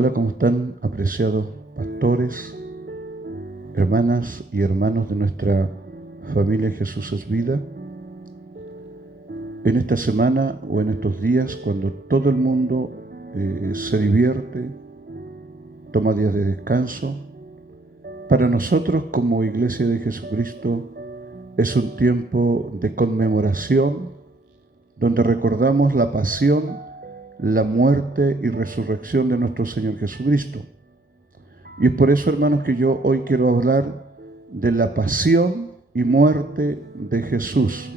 Hola, ¿cómo están, apreciados pastores, hermanas y hermanos de nuestra familia Jesús es Vida? En esta semana o en estos días, cuando todo el mundo se divierte, toma días de descanso, para nosotros como Iglesia de Jesucristo es un tiempo de conmemoración donde recordamos la pasión, la muerte y resurrección de nuestro Señor Jesucristo. Y es por eso, hermanos, que yo hoy quiero hablar de la pasión y muerte de Jesús.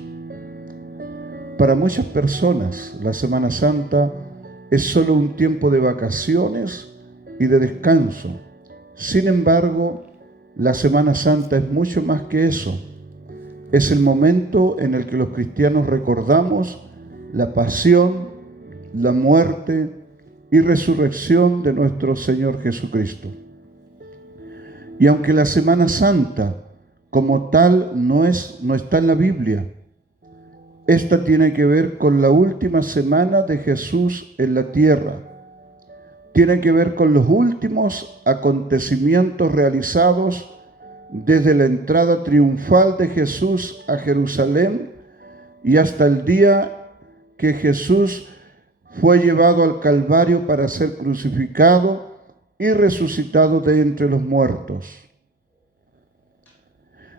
Para muchas personas, la Semana Santa es solo un tiempo de vacaciones y de descanso. Sin embargo, la Semana Santa es mucho más que eso. Es el momento en el que los cristianos recordamos la pasión, la muerte y resurrección de nuestro Señor Jesucristo. Y aunque la Semana Santa como tal no está en la Biblia, esta tiene que ver con la última semana de Jesús en la tierra. Tiene que ver con los últimos acontecimientos realizados desde la entrada triunfal de Jesús a Jerusalén y hasta el día que Jesús fue llevado al Calvario para ser crucificado y resucitado de entre los muertos.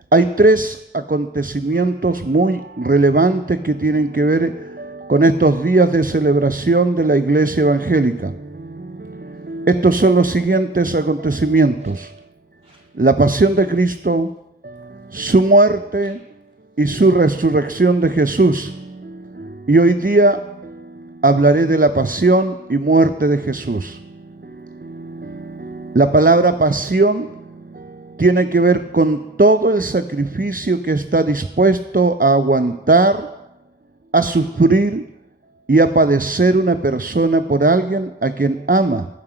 Hay tres acontecimientos muy relevantes que tienen que ver con estos días de celebración de la Iglesia Evangélica. Estos son los siguientes acontecimientos: la pasión de Cristo, su muerte y su resurrección de Jesús. Y hoy día hablaré de la pasión y muerte de Jesús. La palabra pasión tiene que ver con todo el sacrificio que está dispuesto a aguantar, a sufrir y a padecer una persona por alguien a quien ama.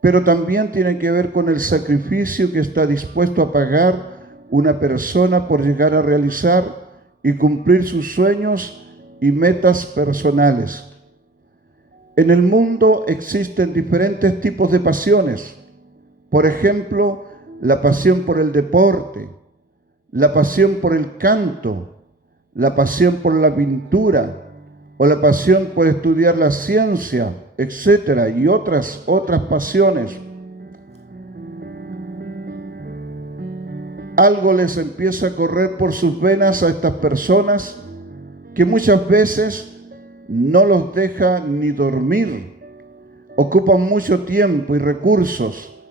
Pero también tiene que ver con el sacrificio que está dispuesto a pagar una persona por llegar a realizar y cumplir sus sueños y metas personales. En el mundo existen diferentes tipos de pasiones. Por ejemplo, la pasión por el deporte, la pasión por el canto, la pasión por la pintura o la pasión por estudiar la ciencia, etcétera, y otras pasiones. Algo les empieza a correr por sus venas a estas personas que muchas veces no los deja ni dormir, ocupan mucho tiempo y recursos,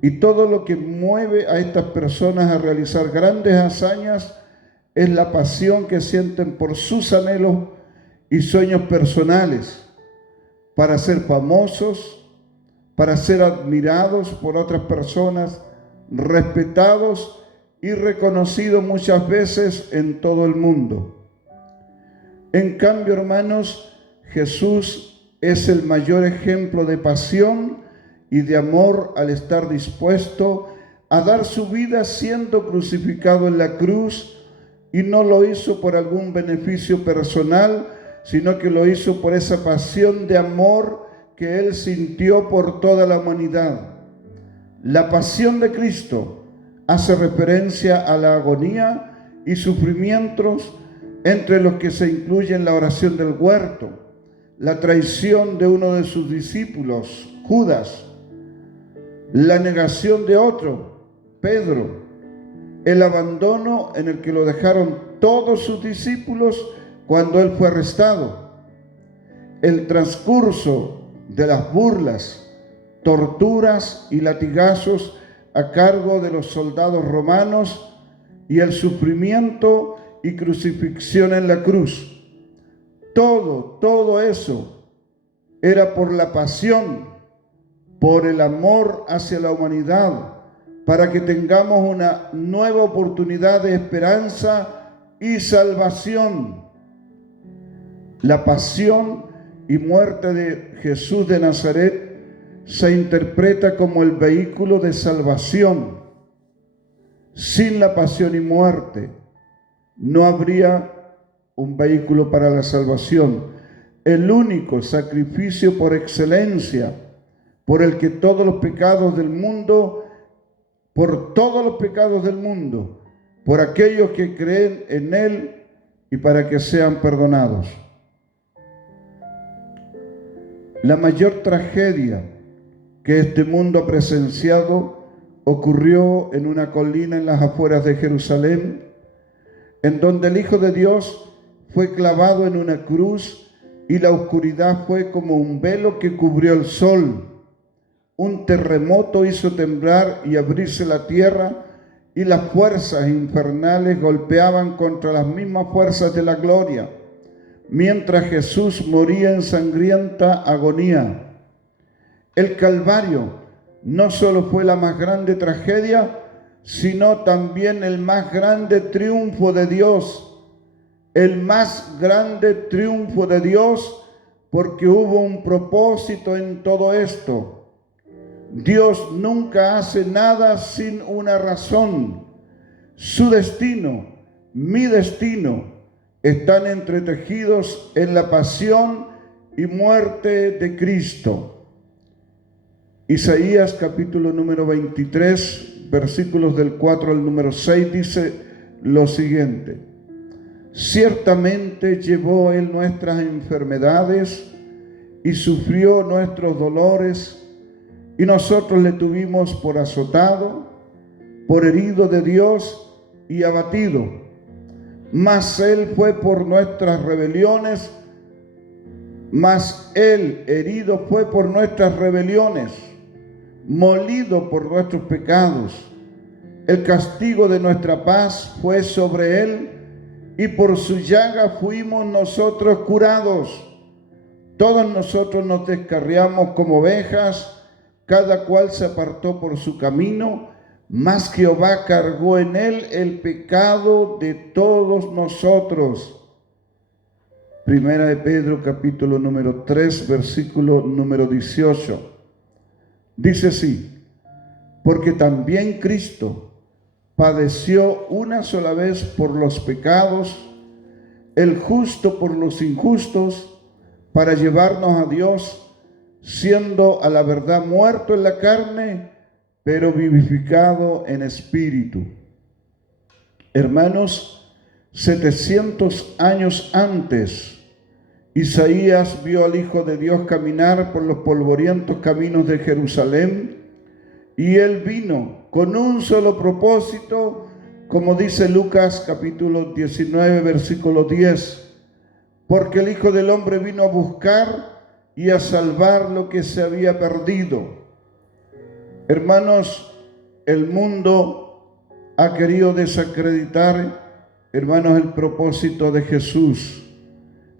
y todo lo que mueve a estas personas a realizar grandes hazañas es la pasión que sienten por sus anhelos y sueños personales, para ser famosos, para ser admirados por otras personas, respetados y reconocidos muchas veces en todo el mundo. En cambio, hermanos, Jesús es el mayor ejemplo de pasión y de amor al estar dispuesto a dar su vida siendo crucificado en la cruz, y no lo hizo por algún beneficio personal, sino que lo hizo por esa pasión de amor que Él sintió por toda la humanidad. La pasión de Cristo hace referencia a la agonía y sufrimientos entre los que se incluyen la oración del huerto, la traición de uno de sus discípulos, Judas, la negación de otro, Pedro, el abandono en el que lo dejaron todos sus discípulos cuando él fue arrestado, el transcurso de las burlas, torturas y latigazos a cargo de los soldados romanos y el sufrimiento y crucifixión en la cruz. Todo eso era por la pasión, por el amor hacia la humanidad, para que tengamos una nueva oportunidad de esperanza y salvación. La pasión y muerte de Jesús de Nazaret se interpreta como el vehículo de salvación. Sin la pasión y muerte no habría un vehículo para la salvación. El único sacrificio por excelencia por el que todos los pecados del mundo, por todos los pecados del mundo, por aquellos que creen en Él y para que sean perdonados. La mayor tragedia que este mundo ha presenciado ocurrió en una colina en las afueras de Jerusalén, en donde el Hijo de Dios fue clavado en una cruz y la oscuridad fue como un velo que cubrió el sol. Un terremoto hizo temblar y abrirse la tierra, y las fuerzas infernales golpeaban contra las mismas fuerzas de la gloria, mientras Jesús moría en sangrienta agonía. El Calvario no solo fue la más grande tragedia, sino también el más grande triunfo de Dios. El más grande triunfo de Dios, porque hubo un propósito en todo esto. Dios nunca hace nada sin una razón. Su destino, mi destino, están entretejidos en la pasión y muerte de Cristo. Isaías capítulo número 23, versículos del 4 al número 6 dice lo siguiente: ciertamente llevó Él nuestras enfermedades y sufrió nuestros dolores, y nosotros le tuvimos por azotado, por herido de Dios y abatido. Mas Él fue por nuestras rebeliones, mas Él herido fue por nuestras rebeliones, molido por nuestros pecados. El castigo de nuestra paz fue sobre Él, y por su llaga fuimos nosotros curados. Todos nosotros nos descarriamos como ovejas, cada cual se apartó por su camino, mas Jehová cargó en Él el pecado de todos nosotros. Primera de Pedro capítulo número 3, versículo número 18. Dice así: porque también Cristo padeció una sola vez por los pecados, el justo por los injustos, para llevarnos a Dios, siendo a la verdad muerto en la carne, pero vivificado en espíritu. Hermanos, 700 años antes, Isaías vio al Hijo de Dios caminar por los polvorientos caminos de Jerusalén, y Él vino con un solo propósito, como dice Lucas capítulo 19, versículo 10, porque el Hijo del Hombre vino a buscar y a salvar lo que se había perdido. Hermanos, el mundo ha querido desacreditar, hermanos, el propósito de Jesús.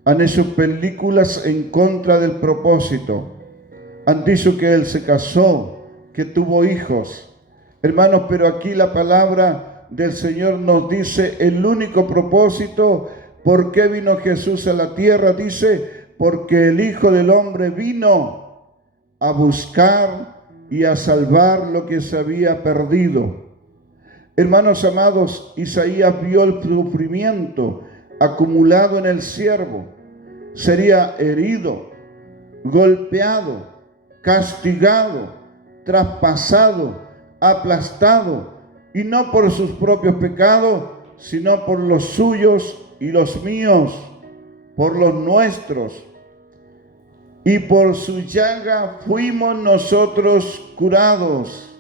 Han hecho películas en contra del propósito. Han dicho que Él se casó, que tuvo hijos. Hermanos, pero aquí la palabra del Señor nos dice el único propósito. ¿Por qué vino Jesús a la tierra? Dice: porque el Hijo del Hombre vino a buscar y a salvar lo que se había perdido. Hermanos amados, Isaías vio el sufrimiento acumulado en el siervo. Sería herido, golpeado, castigado, traspasado, aplastado, y no por sus propios pecados, sino por los suyos y los míos, por los nuestros. Y por su llaga fuimos nosotros curados.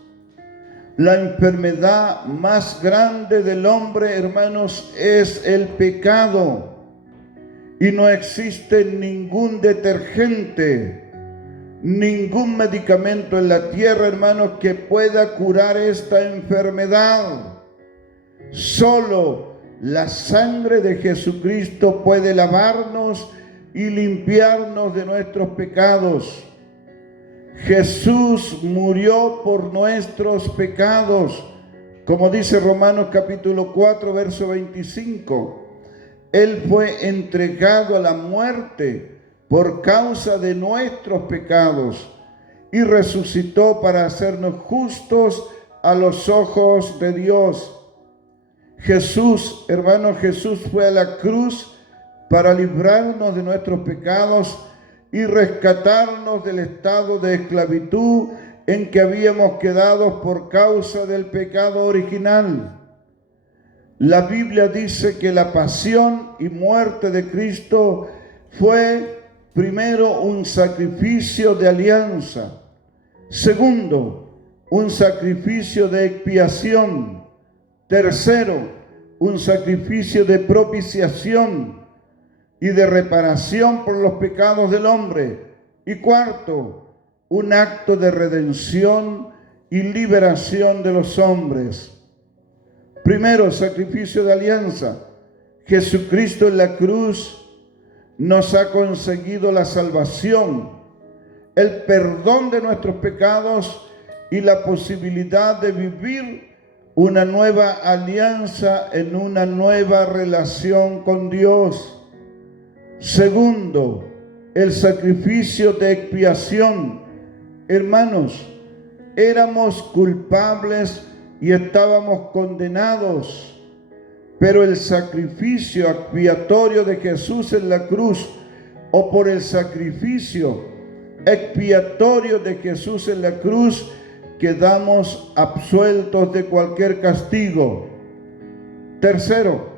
La enfermedad más grande del hombre, hermanos, es el pecado. Y no existe ningún detergente, ningún medicamento en la tierra, hermanos, que pueda curar esta enfermedad. Solo la sangre de Jesucristo puede lavarnos y limpiarnos de nuestros pecados. Jesús murió por nuestros pecados, como dice Romanos capítulo 4, verso 25. Él fue entregado a la muerte por causa de nuestros pecados y resucitó para hacernos justos a los ojos de Dios. Jesús, hermano, Jesús fue a la cruz para librarnos de nuestros pecados y rescatarnos del estado de esclavitud en que habíamos quedado por causa del pecado original. La Biblia dice que la pasión y muerte de Cristo fue primero un sacrificio de alianza, segundo, un sacrificio de expiación, tercero, un sacrificio de propiciación y de reparación por los pecados del hombre, y cuarto, un acto de redención y liberación de los hombres. Primero, sacrificio de alianza. Jesucristo en la cruz nos ha conseguido la salvación, el perdón de nuestros pecados y la posibilidad de vivir una nueva alianza en una nueva relación con Dios. Segundo, el sacrificio de expiación. Hermanos, éramos culpables y estábamos condenados, pero el sacrificio expiatorio de Jesús en la cruz, o por el sacrificio expiatorio de Jesús en la cruz, quedamos absueltos de cualquier castigo. Tercero,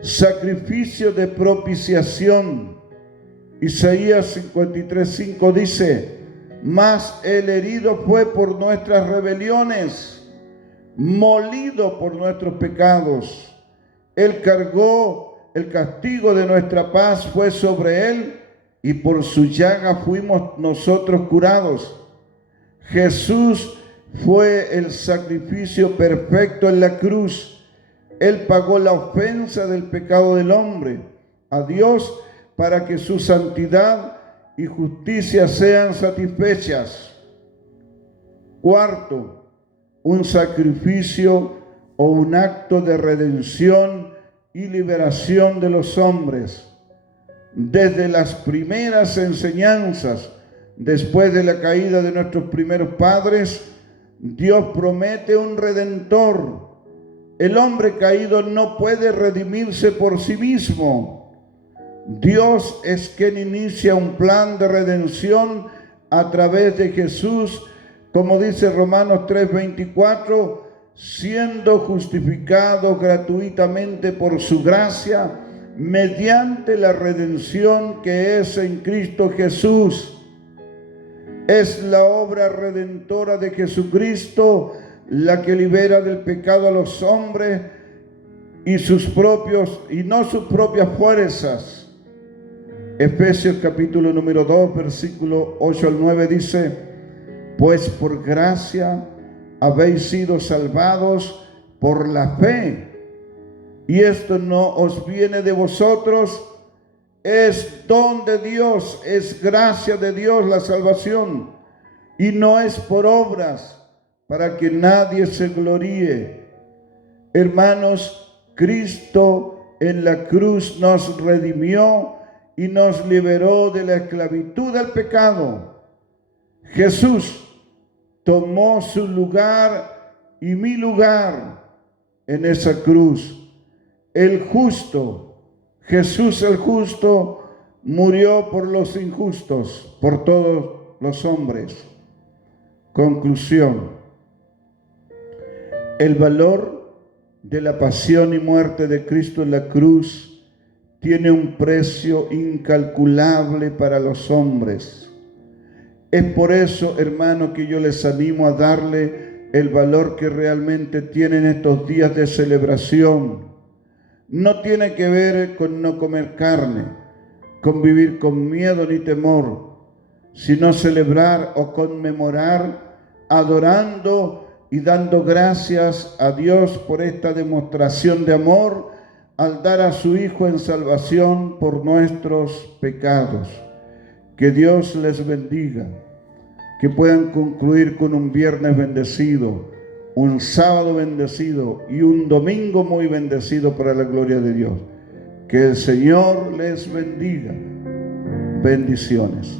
sacrificio de propiciación. Isaías 53:5 dice: mas el herido fue por nuestras rebeliones, molido por nuestros pecados. Él cargó el castigo de nuestra paz, fue sobre él, y por su llaga fuimos nosotros curados. Jesús fue el sacrificio perfecto en la cruz. Él pagó la ofensa del pecado del hombre a Dios para que su santidad y justicia sean satisfechas. Cuarto, un sacrificio o un acto de redención y liberación de los hombres. Desde las primeras enseñanzas, después de la caída de nuestros primeros padres, Dios promete un redentor. El hombre caído no puede redimirse por sí mismo. Dios es quien inicia un plan de redención a través de Jesús, como dice Romanos 3:24, siendo justificados gratuitamente por su gracia, mediante la redención que es en Cristo Jesús. Es la obra redentora de Jesucristo la que libera del pecado a los hombres y no sus propias fuerzas. Efesios capítulo número 2, versículo 8 al 9 dice: pues por gracia habéis sido salvados por la fe, y esto no os viene de vosotros, es don de Dios, es gracia de Dios la salvación, y no es por obras, para que nadie se gloríe. Hermanos, Cristo en la cruz nos redimió y nos liberó de la esclavitud del pecado. Jesús tomó su lugar y mi lugar en esa cruz. El justo, Jesús el justo, murió por los injustos, por todos los hombres. Conclusión: el valor de la pasión y muerte de Cristo en la cruz tiene un precio incalculable para los hombres. Es por eso, hermano, que yo les animo a darle el valor que realmente tienen estos días de celebración. No tiene que ver con no comer carne, con vivir con miedo ni temor, sino celebrar o conmemorar adorando y dando gracias a Dios por esta demostración de amor al dar a su Hijo en salvación por nuestros pecados. Que Dios les bendiga, que puedan concluir con un viernes bendecido, un sábado bendecido y un domingo muy bendecido para la gloria de Dios. Que el Señor les bendiga. Bendiciones.